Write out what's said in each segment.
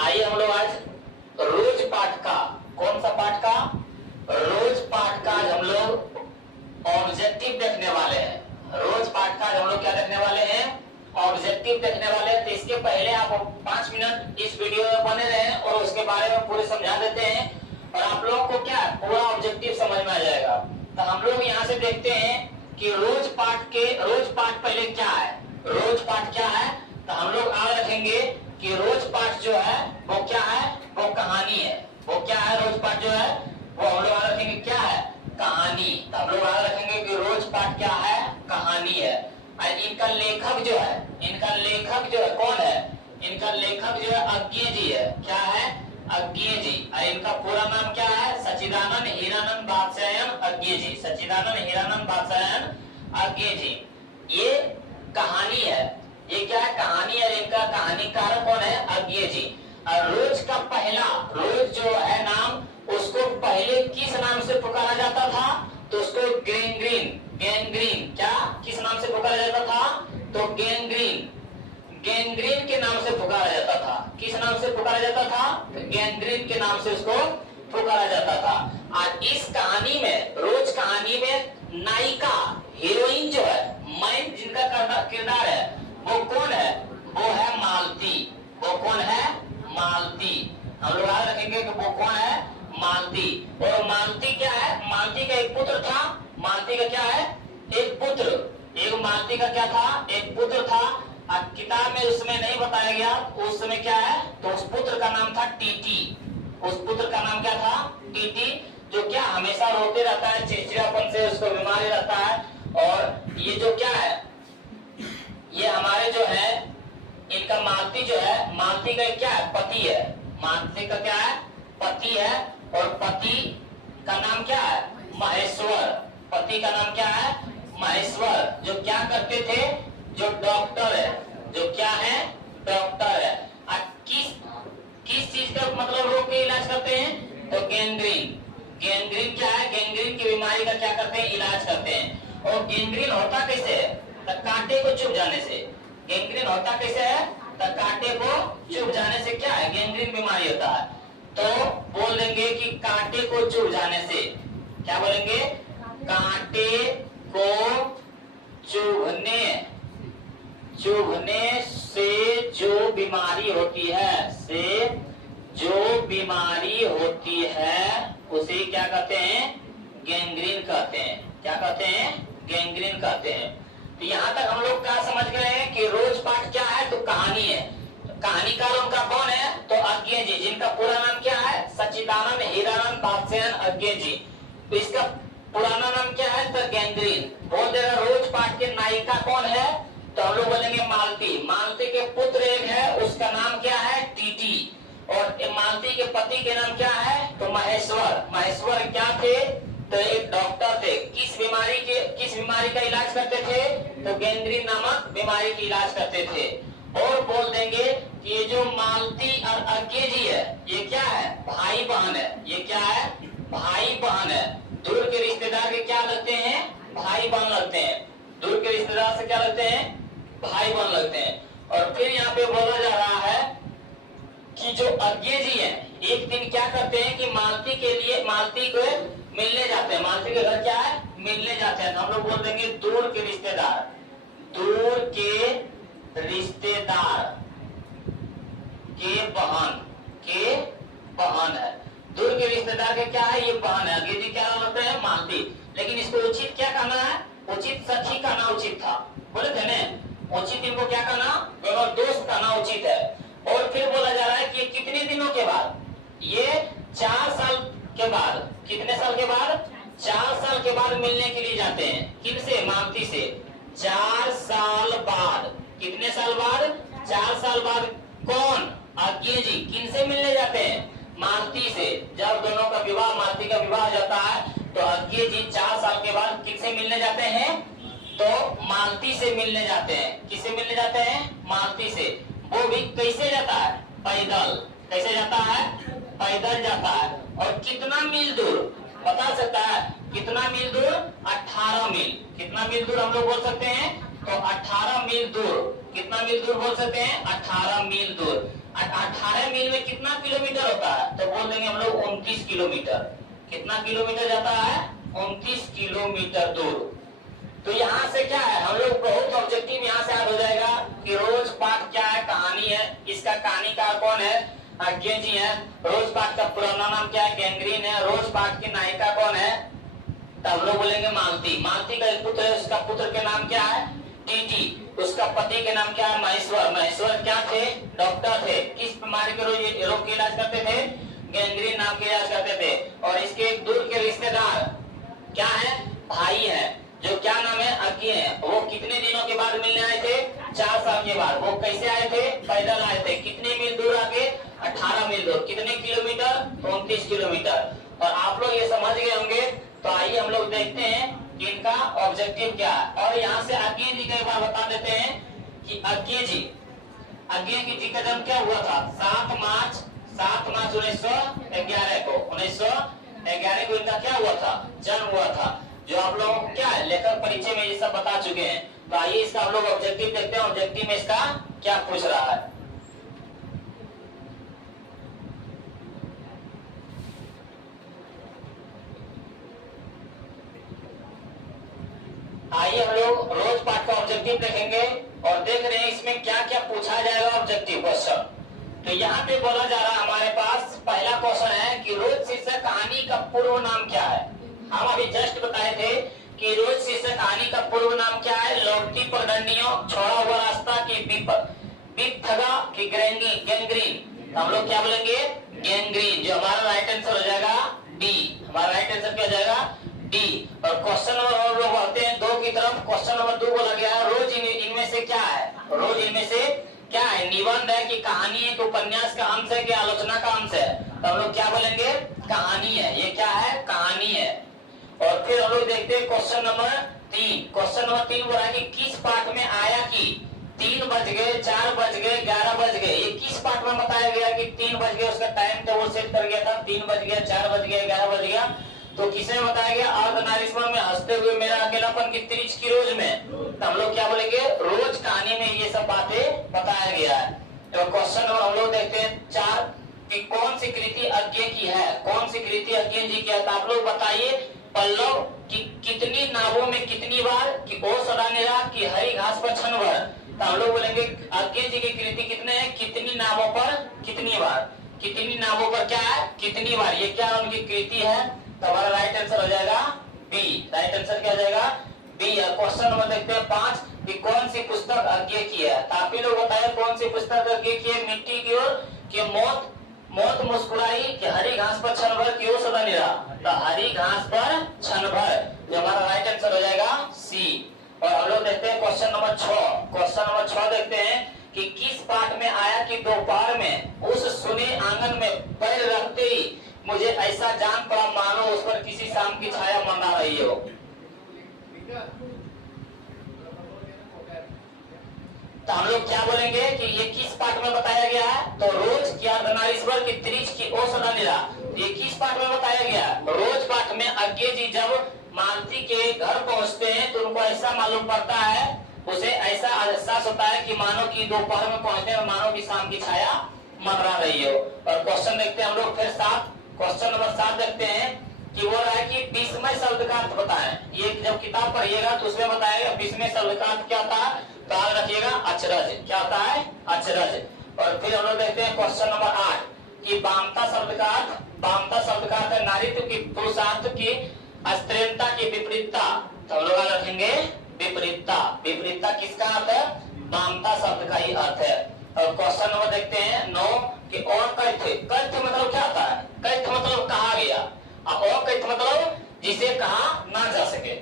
आइए हम लोग आज रोज पाठ का, कौन सा पाठ का, रोज पाठ का हम लोग ऑब्जेक्टिव देखने वाले हैं। रोज पाठ का हम लोग क्या देखने वाले हैं, ऑब्जेक्टिव देखने वाले हैं। तो इसके पहले आप 5 मिनट इस वीडियो में बने रहें और उसके बारे में पूरे समझा देते हैं और आप लोगों को क्या पूरा ऑब्जेक्टिव समझ में आ जाएगा। तो हम लोग यहाँ से देखते हैं कि रोज पाठ पहले क्या है, रोज पाठ क्या है। तो हम लोग आज रखेंगे कि रोज पाठ जो है वो क्या है, वो कहानी है। वो क्या है, रोज पाठ जो है वो हम लोग आज रखेंगे क्या है, कहानी। तो हम लोग आज रखेंगे कि रोज पाठ क्या है, कहानी है। और इनका लेखक जो है, कौन है, इनका लेखक जो है अज्ञे जी है। क्या है, अज्ञे जी। और इनका पूरा नाम क्या है, सच्चिदानंद हीरानंद बादशाहन अज्ञे जी। सच्चिदानंद हीरानंद बादशाहन अज्ञे जी। ये कहानी है, ये क्या है, कहानी है। इनका कहानीकार कौन है, अज्ञे जी। और रोज का पहला, रोज जो है नाम, उसको पहले किस नाम से पुकारा जाता था, तो उसको गैंग्रीन, क्या किस नाम से पुकारा जाता था, तो गैंग्रीन के नाम से पुकारा जाता था। किस नाम से पुकारा जाता था, गैंग्रीन के नाम से उसको पुकारा जाता था। और इस कहानी में, रोज कहानी में नायिका, हीरोइन जो है, मेन जिनका किरदार है वो कौन है, वो है मालती। वो कौन है, मालती। हम लोग याद रखेंगे कि वो कौन है, मालती। और मालती क्या है, मालती का एक पुत्र था। मालती का क्या है, एक पुत्र, एक मालती का क्या था, एक पुत्र था। किताब में उसमें नहीं बताया गया उस समय क्या है, तो उस पुत्र का नाम था टीटी। उस पुत्र का नाम क्या था, टीटी, जो क्या हमेशा रोते रहता है, चिड़चिड़ापन से उसको बीमारी रहता है। और ये जो क्या है, ये हमारे जो है, इनका मालती जो है, मालती का क्या है, पति है। मालती का क्या है, पति है। और पति का नाम क्या है, महेश्वर। पति का नाम क्या है, महेश्वर। जो क्या करते थे, जो डॉक्टर है, जो क्या है, डॉक्टर है। किस चीज का मतलब रोग के इलाज करते हैं, तो गैंग्रीन। गैंग्रीन क्या है, गैंग्रीन की बीमारी का क्या करते हैं, इलाज करते हैं। और गैंग्रीन होता कैसे है, तो कांटे को चुभ जाने से। गैंग्रीन होता कैसे है, तो कांटे को चुभ जाने से क्या है, गैंग्रीन बीमारी होता है। तो बोल देंगे कि कांटे को चुभ जाने से, क्या बोलेंगे, कांटे को चुभने से जो बीमारी होती है, उसे क्या कहते हैं, गैंग्रीन कहते हैं। क्या कहते हैं, गैंग्रीन कहते हैं। तो यहाँ तक हम लोग क्या समझ गए हैं कि रोज पाठ क्या है, तो कहानी है। तो कहानीकार उनका कौन है, तो अज्ञे जी, जिनका पूरा नाम क्या है, सच्चिदानंद हीरानंद बादशाहन अज्ञे जी। तो इसका पुराना नाम क्या है, तो गैंग्रीन। बोल देगा रोज पाठ के नायिका कौन है, तो हम लोग बोलेंगे मालती। मालती के पुत्र एक है, उसका नाम क्या है, टीटी। और मालती के पति के नाम क्या है, तो महेश्वर। महेश्वर क्या थे, तो एक डॉक्टर थे। किस बीमारी का इलाज करते थे, तो गैंग्रीन नामक बीमारी की इलाज करते थे। और बोल देंगे कि ये जो मालती और अज्ञे जी है, ये क्या है, भाई बहन है। ये क्या है, भाई बहन है। दूर के रिश्तेदार के क्या लगते हैं, भाई बहन लगते हैं। दूर के रिश्तेदार से क्या लगते हैं, भाई बहन लगते हैं। और फिर यहाँ पे बोला जा रहा है कि जो अज्ञे जी है, एक दिन क्या करते हैं कि मालती को मिलने जाते हैं। मालती के घर क्या है, मिलने जाते हैं। तो हम लोग बोल देंगे दूर के रिश्तेदार। दूर के रिश्तेदार के बहन है। दूर के रिश्तेदार के क्या है, ये बहन है। अज्ञे जी क्या होते हैं, मालती। लेकिन इसको उचित क्या कहना है, उचित सखी कहना उचित था। बोले थे ना, उचित इनको क्या कहना, दोनों दोस्त कहना उचित है। और फिर बोला जा रहा है कि कितने दिनों के बाद, ये 4 साल के बाद, कितने साल के बाद, 4 साल के बाद मिलने के लिए जाते हैं। किनसे, मालती से। 4 साल बाद, कितने साल बाद, 4 साल बाद। कौन, अज्ञे जी। किनसे मिलने जाते हैं, मालती से। जब दोनों का विवाह, मालती का विवाह हो जाता है, तो अज्ञे जी 4 साल के बाद किससे मिलने जाते हैं, तो मालती से मिलने जाते हैं। किससे मिलने जाते हैं, मालती से। वो भी कैसे जाता है, पैदल। कैसे जाता है, पैदल जाता है। और कितना मील दूर बता सकता है, कितना मील दूर, 18 मील। कितना मील दूर हम लोग बोल सकते हैं, तो 18 मील दूर। कितना मील दूर बोल सकते हैं, 18 मील दूर। 18 मील में कितना किलोमीटर होता है? तो बोल देंगे हम लोग 29 किलोमीटर। कितना किलोमीटर जाता है? 29 किलोमीटर दूर। तो यहाँ से क्या है, हम लोग बहुत ऑब्जेक्टिव यहाँ से याद हो जाएगा कि रोज पाठ क्या है, कहानी है। इसका कहानीकार कौन है? अज्ञे जी है। रोज पाठ का पुराना नाम क्या है? गैंग्रीन है। रोज पाठ की नायिका कौन है? तो हम लोग बोलेंगे मालती। मालती का एक पुत्र है, उसका पुत्र के नाम क्या है? टीटी। उसका पति के नाम क्या है? महेश्वर। महेश्वर क्या थे? डॉक्टर थे। किस बीमारी के रोग के इलाज करते थे? गैंग्रीन नाम के इलाज करते थे। और इसके एक दूर के रिश्तेदार क्या है? भाई है, जो क्या नाम है? अज्ञे है। वो कितने दिनों के बाद मिलने आए थे? 4 साल के बाद। वो कैसे आए थे? पैदल आए थे। कितने मील दूर आके? 18 मील दूर। कितने किलोमीटर? 29 किलोमीटर। और आप लोग ये समझ गए होंगे। तो आइए हम लोग देखते हैं कि इनका ऑब्जेक्टिव क्या है। और यहाँ से अज्ञे जी का एक बार बता देते हैं कि अज्ञे जी का जन्म क्या हुआ था? 7 मार्च 1911 को। 1911 को इनका क्या हुआ था? जन्म हुआ था। जो आप लोगों को क्या है, लेखक परिचय में ये सब बता चुके हैं। तो आइए इसका हम लोग ऑब्जेक्टिव देखते हैं। ऑब्जेक्टिव में इसका क्या पूछ रहा है। आइए हम लोग रोज पाठ का ऑब्जेक्टिव देखेंगे और देख रहे हैं इसमें क्या क्या पूछा जाएगा ऑब्जेक्टिव क्वेश्चन। तो यहाँ पे बोला जा रहा है हमारे पास पहला क्वेश्चन है कि रोज शीर्षक कहानी का पूर्व नाम क्या है? हम अभी जस्ट बताए थे कि रोज शीर्षक कहानी का पूर्व नाम क्या है? लौटती पगडंडियों, छोड़ा हुआ रास्ता की विपथगा की गैंग्रीन। हम लोग क्या बोलेंगे? गैंग्रीन। जो हमारा राइट आंसर हो जाएगा डी। हमारा राइट आंसर क्या हो जाएगा? डी। और क्वेश्चन नंबर हम लोग बढ़ते हैं 2 की तरफ। क्वेश्चन नंबर 2 बोला गया है रोज इनमें से क्या है? रोज इनमें से क्या है? निबंध है कि कहानी है कि उपन्यास का अंश है कि आलोचना का अंश है? तो हम लोग क्या बोलेंगे? कहानी है। ये क्या है? कहानी है। और फिर हम लोग देखते हैं क्वेश्चन नंबर 3। क्वेश्चन नंबर 3 बोला कि किस पाठ में आया कि 3 बज गए, 4 बज गए, 11 बज गए? ये किस पाठ में बताया गया कि 3 बज गए? उसका टाइम तो वो सेट कर गया था। 3 बज गया, 4 बज गया, 11 बज गया। तो किसे बताया गया? अर्धनारीश्वर में हंसते हुए मेरा अकेलापन की त्रिच की रोज में। तो हम लोग क्या बोलेंगे? रोज कहानी में ये सब बातें बताया गया है। तो क्वेश्चन हम लोग देखते हैं 4 कि कौन सी कृति अज्ञे की है? कौन सी कृति अज्ञे जी की है? तो आप लोग बताइए पल्लव की कितनी नावों में कितनी बार? कि ओ सदा निरा की हरी घास पर क्षण भर। तो हम लोग बोलेंगे अज्ञे जी की कृति कितने हैं? कितनी नावों पर कितनी बार? कितनी नावों पर क्या है? कितनी बार? ये क्या उनकी कृति है? तो हमारा राइट आंसर हो जाएगा बी। राइट आंसर क्या हो जाएगा? बी। क्वेश्चन नंबर देखते हैं 5 कि कौन सी पुस्तक अज्ञे की है? तो आप ही लोग बताइए कौन सी पुस्तक अज्ञे की है? मिट्टी की ओर कि मौत मुस्कुराई कि हरी घास पर क्षण भर की ओर सदा निरा? तो हरी घास पर क्षण भर। जो हमारा राइट आंसर हो जाएगा सी। और हम लोग देखते हैं क्वेश्चन नंबर 6। क्वेश्चन नंबर 6 देखते हैं कि किस पाठ में आया कि दोपहर में उस सुने आंगन में पैर रखते ही मुझे ऐसा जान पड़ा मानो उस पर किसी शाम की छाया मंडरा रही हो? तो हम लोग क्या बोलेंगे कि ये किस पाठ में बताया गया है? तो रोज की अर्धनारीश्वर की त्रिच की ओ सदा निरा। ये किस पाठ में बताया गया? रोज पाठ में अज्ञे जी जब मालती के घर पहुंचते हैं तो उनको ऐसा मालूम पड़ता है, उसे ऐसा एहसास होता है कि मानो कि दोपहर में पहुंचने में मानो की शाम की छाया मंडरा रही हो। और क्वेश्चन देखते हैं हम लोग फिर 7। क्वेश्चन नंबर 7 देखते हैं कि वो रहा है कि विस्मय शब्द का अर्थ बताएं। ये जब किताब पढ़िएगा तो उसमें बताएगा विस्मय शब्द का अर्थ क्या था? तो याद रखिएगा अचरज। क्या होता है? अचरज। और फिर हम लोग देखते हैं क्वेश्चन नंबर 8 कि वामता शब्द का अर्थ। वामता शब्द का अर्थ है नारीत्व की, पुरुषार्थ की, स्त्रीणता की विपरीतता। तो हम लोग याद रखेंगे विपरीतता। विपरीतता किसका अर्थ है? वामता शब्द का ही अर्थ है। और क्वेश्चन नंबर देखते हैं 9 कि और कैथ। कैथ मतलब क्या होता है? कैथ मतलब कहा गया। और कैथ मतलब जिसे कहा ना जा सके।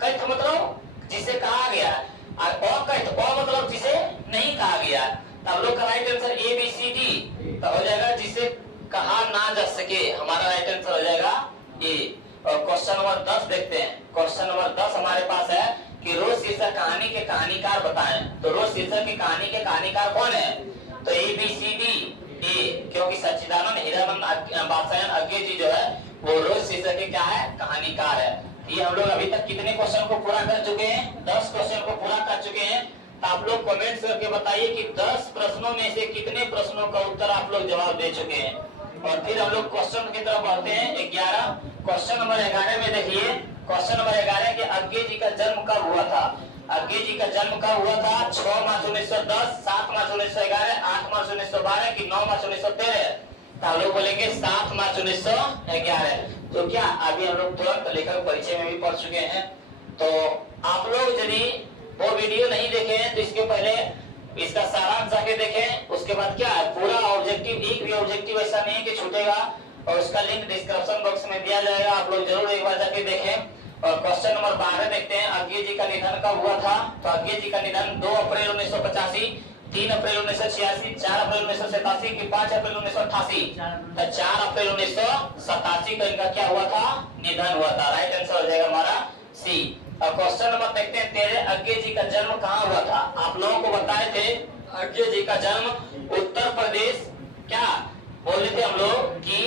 कैथ मतलब जिसे कहा गया। और कैथ मतलब जिसे नहीं कहा गया। तब लोग का right answer A B C D. तो हो जाएगा जिसे कहा ना जा सके। हमारा राइट आंसर हो जाएगा ए। और क्वेश्चन नंबर 10 देखते हैं। क्वेश्चन नंबर 10 हमारे पास है कि रोज शीर्षक कहानी के कहानीकार बताएं। तो रोज शीर्षक की कहानी के कहानीकार कौन है? तो ए बी सी डी ए, क्योंकि सच्चिदानंद हीरानंद बादशाह अज्ञे जी जो है वो रोज शीर्षक के क्या है? कहानीकार है। ये हम लोग अभी तक कितने क्वेश्चन को पूरा कर चुके हैं? 10 क्वेश्चन को पूरा कर चुके हैं। तो आप लोग कमेंट करके बताइए कि 10 प्रश्नों में से कितने प्रश्नों का उत्तर आप लोग जवाब दे चुके हैं। और फिर हम लोग क्वेश्चन की तरफ बढ़ते हैं 11। क्वेश्चन नंबर 11 में देखिए, क्वेश्चन नंबर 11 के अज्ञे जी का जन्म कब हुआ था? अज्ञे जी का जन्म कब हुआ था? 6 मार्च 1910, 7 मार्च 1911, 8 मार्च 1912 की 9 मार्च 1913? तो हम लोग बोलेंगे 7 मार्च 1911। तो क्या अभी हम लोग तुरंत लेखक परिचय में भी पढ़ चुके हैं। तो आप लोग यदि वो वीडियो नहीं देखे हैं तो इसके पहले इसका सारांश जाके देखें। उसके बाद क्या है, पूरा ऑब्जेक्टिव, एक भी ऑब्जेक्टिव ऐसा नहीं है कि छूटेगा, और उसका लिंक डिस्क्रिप्शन बॉक्स में दिया जाएगा, आप लोग जरूर एक बार जाके देखें। और क्वेश्चन नंबर 12 देखते हैं, अज्ञे जी का निधन कब हुआ था? तो अज्ञे जी का निधन 2 अप्रैल 1985, 3 अप्रैल 1986, 4 अप्रैल 1987 की 5 अप्रैल 1988? तो 4 अप्रैल 1987 को इनका क्या हुआ था? निधन हुआ था। राइट आंसर हो जाएगा हमारा सी। अब क्वेश्चन नंबर देखते हैं 13, अज्ञे जी का जन्म कहाँ हुआ था? आप लोगों को बताए थे अज्ञे जी का जन्म उत्तर प्रदेश, क्या बोले थे हम लोग कि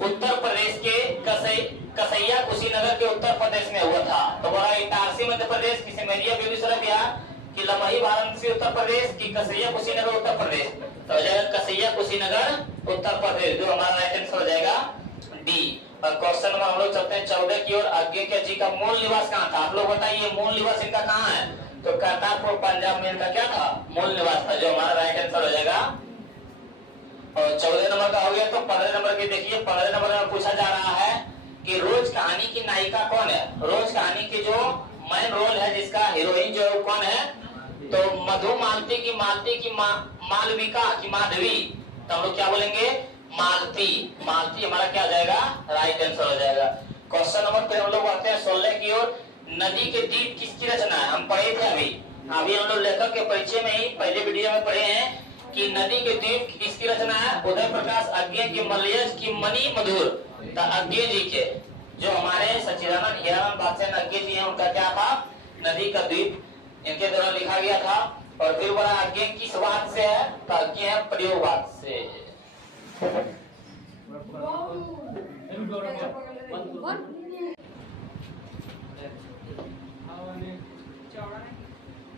उत्तर प्रदेश के कसैया कुशीनगर के उत्तर प्रदेश में हुआ था। तो बोला इटारसी मध्य प्रदेश की सिमरिया बेगूसराय बिहार की लमही वाराणसी उत्तर प्रदेश की कसैया कुशीनगर उत्तर प्रदेश? तो हो जाएगा कसैया कुशीनगर उत्तर प्रदेश, जो हमारा राइट आंसर हो जाएगा डी। और क्वेश्चन नंबर हम लोग चलते हैं 14 की ओर, अज्ञे जी का मूल निवास कहाँ था? आप लोग बताइए मूल निवास इनका कहाँ है? तो करतारपुर पंजाब में इनका क्या था? मूल निवास था, जो हमारा राइट आंसर हो जाएगा। और 14 नंबर का हो गया। तो 15 नंबर की देखिए, 15 नंबर में पूछा जा रहा है कि रोज कहानी की नायिका कौन है? रोज कहानी की जो मेन रोल है, जिसका हीरोइन जो है कौन है? तो मधु मालती की मालविका की माधवी? तो हम लोग क्या बोलेंगे? मालती। मालती हमारा क्या हो जाएगा? राइट आंसर हो जाएगा। क्वेश्चन नंबर पे हम लोग आते हैं 16 की ओर, नदी के द्वीप किसकी रचना है? हम पढ़े थे अभी हम लोग लेखक के परिचय में ही पहले वीडियो में पढ़े हैं कि नदी के द्वीप किसकी रचना है? उदय प्रकाश अज्ञे की मलयज की मणि मधुर। तो अज्ञे जी के जो हमारे सच्चिदानंद हीरानंद बादशाह अज्ञे जी हैं, उनका क्या था? नदी का द्वीप इनके द्वारा लिखा गया था। और फिर बड़ा अज्ञे किस बात से है? तो अज्ञे है प्रयोगवाद से।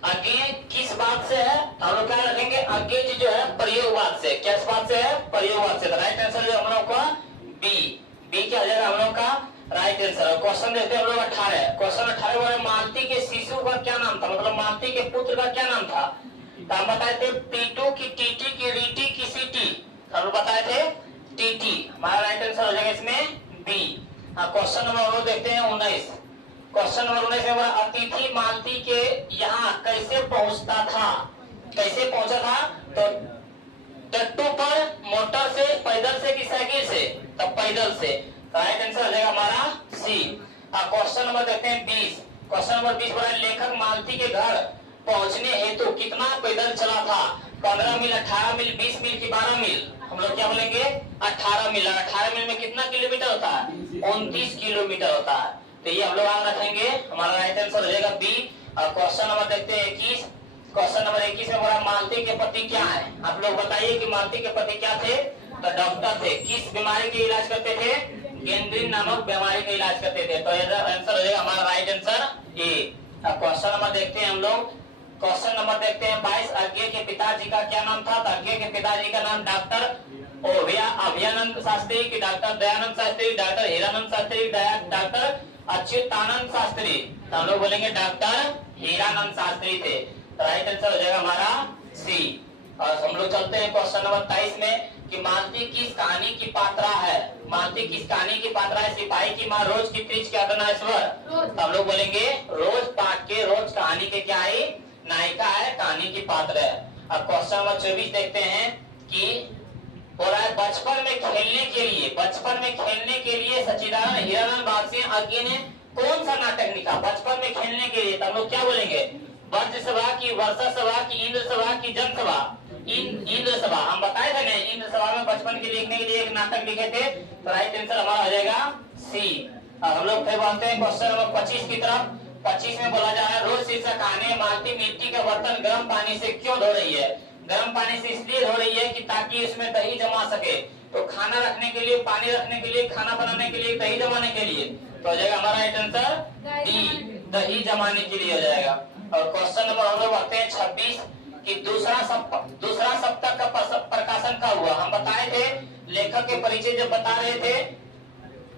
अज्ञे किस बात से है? हम लोग क्या रखेंगे? अज्ञे जी जो है प्रयोगवाद से। किस बात से है? प्रयोगवाद से। राइट आंसर जो हम लोग का बी। बी क्या हो जाएगा हम लोग का राइट आंसर। क्वेश्चन देखते हैं हम लोग 18। क्वेश्चन 18 में मालती के शिशु का क्या नाम था? मतलब मालती के पुत्र का क्या नाम था? तो हम बताए थे पीटू की टीटी की रीटी की सीटी। हम बताए थे टीटी। हमारा राइट आंसर हो जाएगा इसमें बी। क्वेश्चन नंबर हम लोग देखते हैं 19। क्वेश्चन नंबर 19 में अतिथि मालती के यहाँ कैसे पहुंचता था? कैसे पहुंचा था? तो टट्टू पर, मोटर से, पैदल से कि साइकिल से? तो पैदल से। राइट आंसर हो जाएगा हमारा सी। क्वेश्चन नंबर देखते हैं 20। क्वेश्चन नंबर 20 बोला लेखक मालती के घर पहुंचने हेतु कितना पैदल चला था? 15 मील, 18 मील, 20 मील की 12 मील? हम लोग क्या बोलेंगे? 18 मील। 18 मील में कितना किलोमीटर होता है? 29 किलोमीटर होता है। तो ये हम लोग आगे रखेंगे, हमारा राइट आंसर हो जाएगा बी। और क्वेश्चन नंबर देखते हैं 21। क्वेश्चन नंबर 21 में बोला मालती के पति क्या है? आप लोग बताइए कि मालती के पति क्या थे? तो डॉक्टर थे। किस बीमारी के इलाज करते थे? गैंग्रीन नामक बीमारी का इलाज करते थे। तो आंसर हो जाएगा हमारा राइट आंसर ए। अब क्वेश्चन नंबर देखते हैं हम लोग। क्वेश्चन नंबर देखते हैं 22। अज्ञे के पिताजी का क्या नाम था? तो अज्ञे के पिताजी का नाम डॉक्टर अभयानंद शास्त्री की doctor Dayanand Shastri, doctor Hiranand Shastri, doctor Achyutanand Shastri? तो हम लोग बोलेंगे डॉक्टर हीरानंद शास्त्री थे। राइट आंसर हो जाएगा हमारा सी। और हम लोग चलते हैं क्वेश्चन नंबर 23 में कि मालती किस कहानी की पात्रा है? मालती किस कहानी की पात्रा है? सिपाही की माँ, रोज की प्रीच के अर्धनारीश्वर? तो हम लोग बोलेंगे रोज पाठ के रोज कहानी के क्या है? नायिका है, कहानी की पात्र है। अब क्वेश्चन नंबर 24 देखते हैं कि बोला है बचपन में खेलने के लिए सच्चिदानंद हीरानंद बादशाह अज्ञे ने कौन सा नाटक लिखा? बचपन में खेलने के लिए। तो हम लोग क्या बोलेंगे? वज्र सभा की, वर्षा सभा की, इंद्र सभा की, जन सभा? इंद्र सभा। हम बताए थे ना इंद्र सभा में बचपन के लिखने के लिए एक नाटक लिखे थे। तो राइट आंसर हमारा हो जाएगा सी। हम लोग फिर बढ़ते हैं क्वेश्चन नंबर 25 की तरफ। 25 में बोला जा रहा है रोज शीर्षक कहानी मालती मिट्टी का बर्तन गर्म पानी से क्यों धो रही है? गर्म पानी से इसलिए धो रही है कि ताकि उसमें दही जमा सके। तो खाना रखने के लिए, पानी रखने के लिए, खाना बनाने के लिए, दही जमाने के लिए? तो हो जाएगा हमारा राइट आंसर डी, दही जमाने के लिए हो जाएगा। और क्वेश्चन नंबर हम लोग बढ़ते हैं 26 कि दूसरा सप्ताह का प्रकाशन कब हुआ। हम बताए थे, लेखक के परिचय जब बता रहे थे,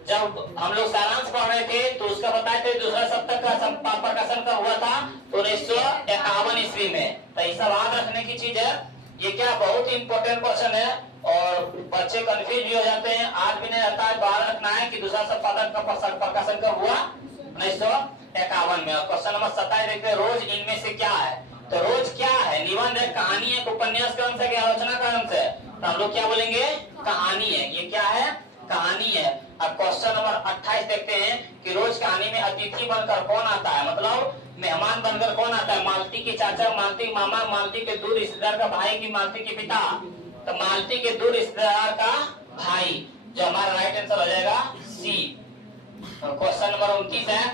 जब हम लोग सारांश पढ़ रहे थे तो उसका बताए थे दूसरा सप्ताह का प्रकाशन कब हुआ था, तो 1951 ईस्वी में। तो ये सब याद रखने की चीज है। ये क्या बहुत इंपॉर्टेंट क्वेश्चन है और बच्चे कंफ्यूज भी हो जाते हैं। आज भी नहीं रहता है, बाहर रखना है कि दूसरा सप्ताह का प्रकाशन कब हुआ, 1951 में। क्वेश्चन नंबर 27 देखते हैं, रोज इनमें से क्या है। तो रोज क्या है, निबंध है, कहानी है, उपन्यास का अंश है, क्या आलोचना का अंश है। तो हम लोग क्या बोलेंगे, कहानी है। ये क्या है, कहानी है। अब क्वेश्चन नंबर 28 देखते हैं कि रोज कहानी में अतिथि बनकर कौन आता है, मतलब मेहमान बनकर कौन आता है। मालती के चाचा, मालती के मामा, मालती के दूर रिश्तेदार का भाई की मालती के पिता। तो मालती के दूर रिश्तेदार का भाई, जो हमारा राइट आंसर हो जाएगा सी। क्वेश्चन नंबर 29 है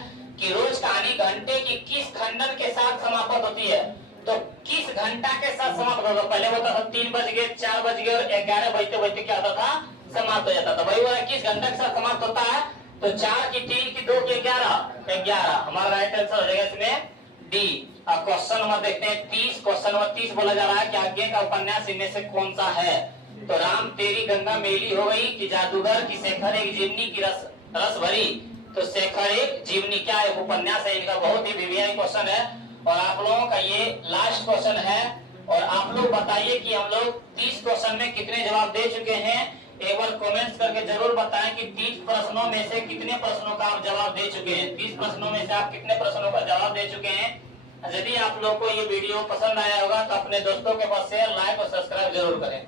कि रोज कहानी घंटे की किस खंडन के साथ समाप्त होती है। तो किस घंटा के साथ समाप्त होगा, पहले होता था 3 बज गए, 4 बज गए और 11 बजते बजते क्या होता था, समाप्त हो जाता था। वही वाला किस घंटा के साथ समाप्त होता है, तो 4 की 3 की 2 की 11 हमारा राइट आंसर हो जाएगा इसमें डी। अब क्वेश्चन नंबर देखते हैं 30। क्वेश्चन नंबर 30 बोला जा रहा है कि आगे का उपन्यास इनमें से कौन सा है। तो राम तेरी गंगा मेली हो गई, कि जादूगर, की शेखर एक जीवनी, की रस भरी। तो शेखर एक जीवनी क्या है, उपन्यास है। इनका बहुत ही वीवीआई क्वेश्चन है और आप लोगों का ये लास्ट क्वेश्चन है। और आप लोग बताइए कि हम लोग 30 क्वेश्चन में कितने जवाब दे चुके हैं। एक बार कमेंट्स करके जरूर बताएं कि 30 प्रश्नों में से कितने प्रश्नों का आप जवाब दे चुके हैं। 30 प्रश्नों में से आप कितने प्रश्नों का जवाब दे चुके हैं। यदि आप लोग को ये वीडियो पसंद आया होगा तो अपने दोस्तों के पास शेयर, लाइक और सब्सक्राइब जरूर करें।